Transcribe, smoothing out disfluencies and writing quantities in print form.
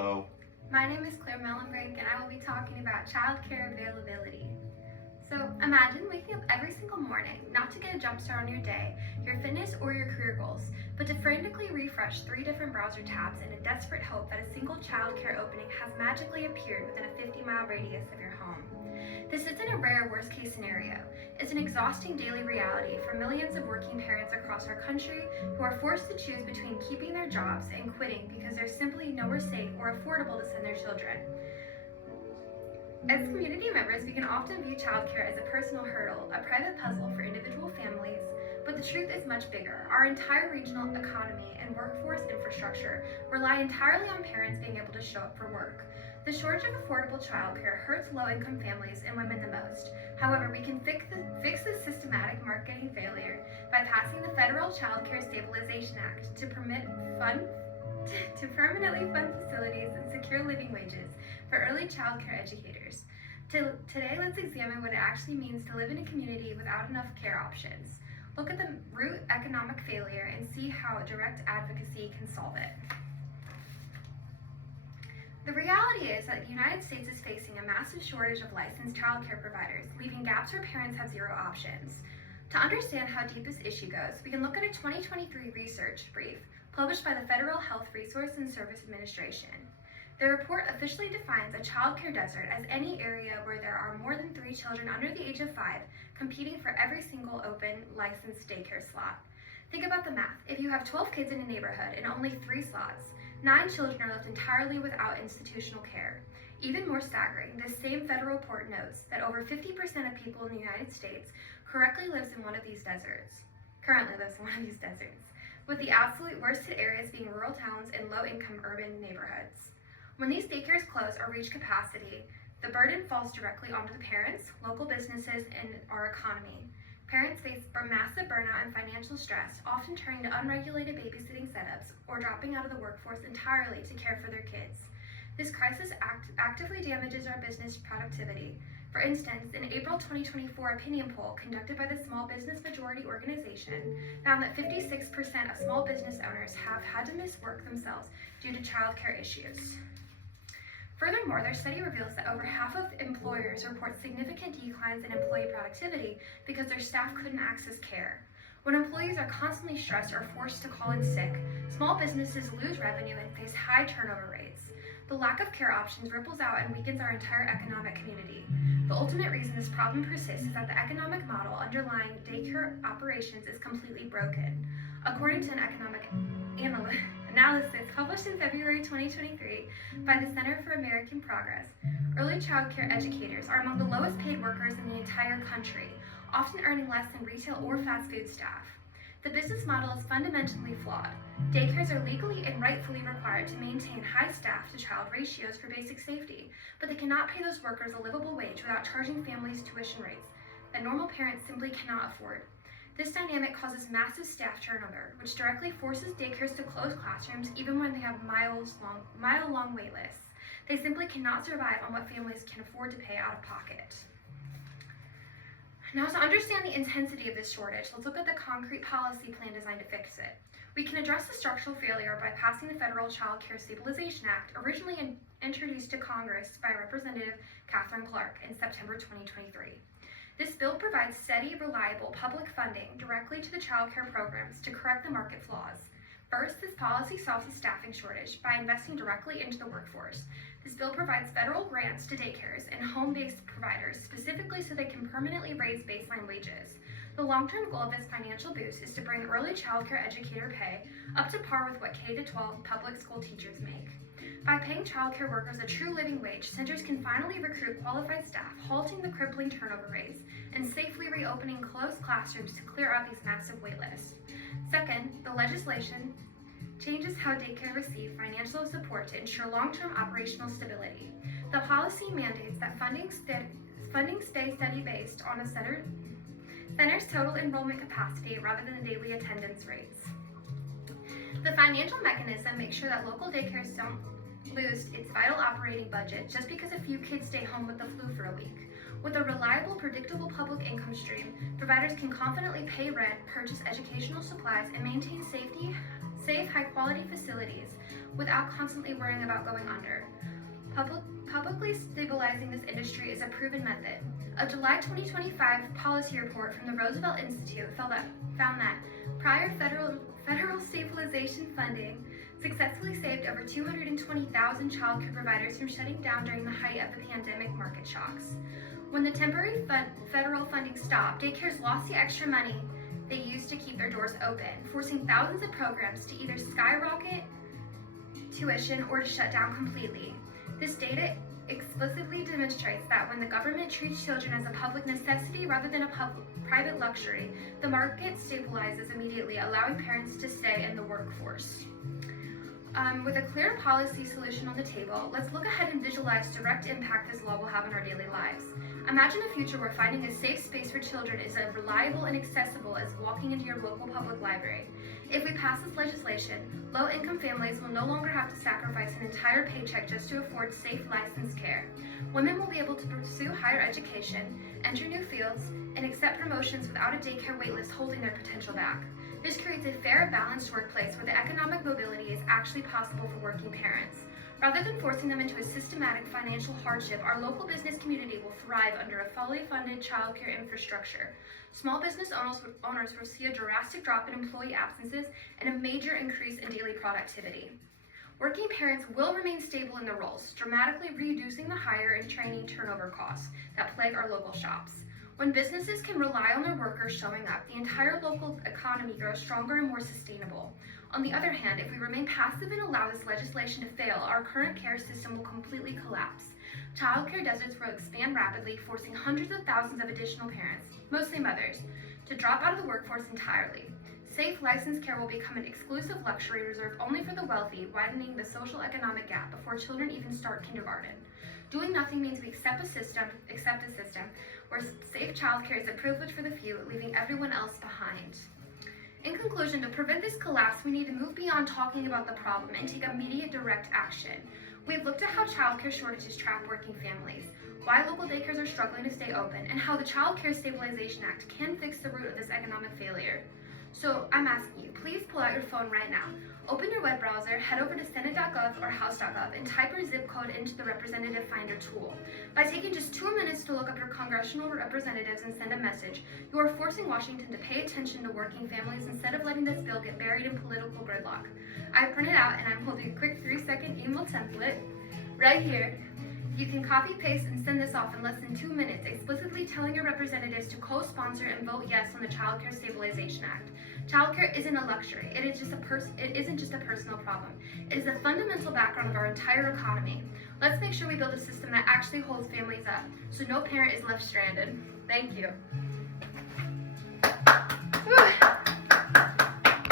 Hello. My name is Melenbrinks, and I will be talking about childcare availability. So imagine waking up every single morning, not to get a jump start on your day, your fitness, or your career goals, but to frantically refresh 3 different browser tabs in a desperate hope that a single childcare opening has magically appeared within a 50-mile radius of your home. This isn't a rare worst-case scenario. It's an exhausting daily reality for millions of working parents across our country who are forced to choose between keeping their jobs and quitting because there's simply nowhere safe or affordable to send their children. As community members, we can often view childcare as a personal hurdle, a private puzzle for individual families, but the truth is much bigger. Our entire regional economy and workforce infrastructure rely entirely on parents being able to show up for work. The shortage of affordable childcare hurts low-income families and women the most. However, we can fix this systematic marketing failure by passing the Federal Child Care Stabilization Act to permanently fund facilities and secure living wages for early child care educators. Today, let's examine what it actually means to live in a community without enough care options. Look at the root economic failure and see how direct advocacy can solve it. The reality is that the United States is facing a massive shortage of licensed child care providers, leaving gaps where parents have zero options. To understand how deep this issue goes, we can look at a 2023 research brief published by the Federal Health Resource and Service Administration. The report officially defines a child care desert as any area where there are more than 3 children under the age of 5 competing for every single open licensed daycare slot. Think about the math. If you have 12 kids in a neighborhood and only 3 slots, 9 children are left entirely without institutional care. Even more staggering, this same federal report notes that over 50% of people in the United States currently lives in one of these deserts, with the absolute worst hit areas being rural towns and low-income urban neighborhoods. When these daycares close or reach capacity, the burden falls directly onto the parents, local businesses, and our economy. Parents face massive burnout and financial stress, often turning to unregulated babysitting setups or dropping out of the workforce entirely to care for their kids. This crisis actively damages our business productivity. For instance, an April 2024 opinion poll conducted by the Small Business Majority Organization found that 56% of small business owners have had to miss work themselves due to childcare issues. Furthermore, their study reveals that over half of employers report significant declines in employee productivity because their staff couldn't access care. When employees are constantly stressed or forced to call in sick, small businesses lose revenue and face high turnover rates. The lack of care options ripples out and weakens our entire economic community. The ultimate reason this problem persists is that the economic model underlying daycare operations is completely broken. According to an economic analysis published in February 2023 by the Center for American Progress, early child care educators are among the lowest paid workers in the entire country, often earning less than retail or fast food staff. The business model is fundamentally flawed. Daycares are legally and rightfully required to maintain high staff-to-child ratios for basic safety, but they cannot pay those workers a livable wage without charging families tuition rates that normal parents simply cannot afford. This dynamic causes massive staff turnover, which directly forces daycares to close classrooms even when they have mile-long wait lists. They simply cannot survive on what families can afford to pay out of pocket. Now, to understand the intensity of this shortage, let's look at the concrete policy plan designed to fix it. We can address the structural failure by passing the Federal Child Care Stabilization Act, originally introduced to Congress by Representative Catherine Clark in September 2023. This bill provides steady, reliable public funding directly to the child care programs to correct the market flaws. First, this policy solves the staffing shortage by investing directly into the workforce. This bill provides federal grants to daycares and home-based providers specifically so they can permanently raise baseline wages. The long-term goal of this financial boost is to bring early child care educator pay up to par with what K-12 public school teachers make. By paying child care workers a true living wage, centers can finally recruit qualified staff, halting the crippling turnover rates, and safely reopening closed classrooms to clear out these massive wait lists. Second, the legislation changes how daycare receive financial support to ensure long-term operational stability. The policy mandates that funding stay steady based on a center's total enrollment capacity rather than daily attendance rates. The financial mechanism makes sure that local daycares don't lose its vital operating budget just because a few kids stay home with the flu for a week. With a reliable, predictable public income stream, providers can confidently pay rent, purchase educational supplies, and maintain safe, high-quality facilities without constantly worrying about going under. Publicly stabilizing this industry is a proven method. A July 2025 policy report from the Roosevelt Institute found that prior federal stabilization funding successfully saved over 220,000 childcare providers from shutting down during the height of the pandemic market shocks. When the temporary federal funding stopped, daycares lost the extra money they used to keep their doors open, forcing thousands of programs to either skyrocket tuition or to shut down completely. This data explicitly demonstrates that when the government treats children as a public necessity rather than a private luxury, the market stabilizes immediately, allowing parents to stay in the workforce. With a clear policy solution on the table, let's look ahead and visualize direct impact this law will have on our daily lives. Imagine a future where finding a safe space for children is as reliable and accessible as walking into your local public library. If we pass this legislation, low-income families will no longer have to sacrifice an entire paycheck just to afford safe, licensed care. Women will be able to pursue higher education, enter new fields, and accept promotions without a daycare waitlist holding their potential back. This creates a fair, balanced workplace where the economic mobility is actually possible for working parents. Rather than forcing them into a systematic financial hardship, our local business community will thrive under a fully funded childcare infrastructure. Small business owners will see a drastic drop in employee absences and a major increase in daily productivity. Working parents will remain stable in their roles, dramatically reducing the hire and training turnover costs that plague our local shops. When businesses can rely on their workers showing up, the entire local economy grows stronger and more sustainable. On the other hand, if we remain passive and allow this legislation to fail, our current care system will completely collapse. Childcare deserts will expand rapidly, forcing hundreds of thousands of additional parents, mostly mothers, to drop out of the workforce entirely. Safe, licensed care will become an exclusive luxury reserved only for the wealthy, widening the social economic gap before children even start kindergarten. Doing nothing means we accept a system where safe childcare is a privilege for the few, leaving everyone else behind. In conclusion, to prevent this collapse, we need to move beyond talking about the problem and take immediate direct action. We've looked at how childcare shortages trap working families, why local daycares are struggling to stay open, and how the Child Care Stabilization Act can fix the root of this economic failure. So I'm asking you, please pull out your phone right now. Open your web browser, head over to senate.gov or house.gov, and type your zip code into the Representative Finder tool. By taking just 2 minutes to look up your congressional representatives and send a message, you are forcing Washington to pay attention to working families instead of letting this bill get buried in political gridlock. I printed out and I'm holding a quick 3-second email template right here. You can copy, paste, and send this off in less than 2 minutes, explicitly telling your representatives to co-sponsor and vote yes on the Child Care Stabilization Act. Childcare isn't a luxury. It isn't just a personal problem. It is a fundamental background of our entire economy. Let's make sure we build a system that actually holds families up, so no parent is left stranded. Thank you.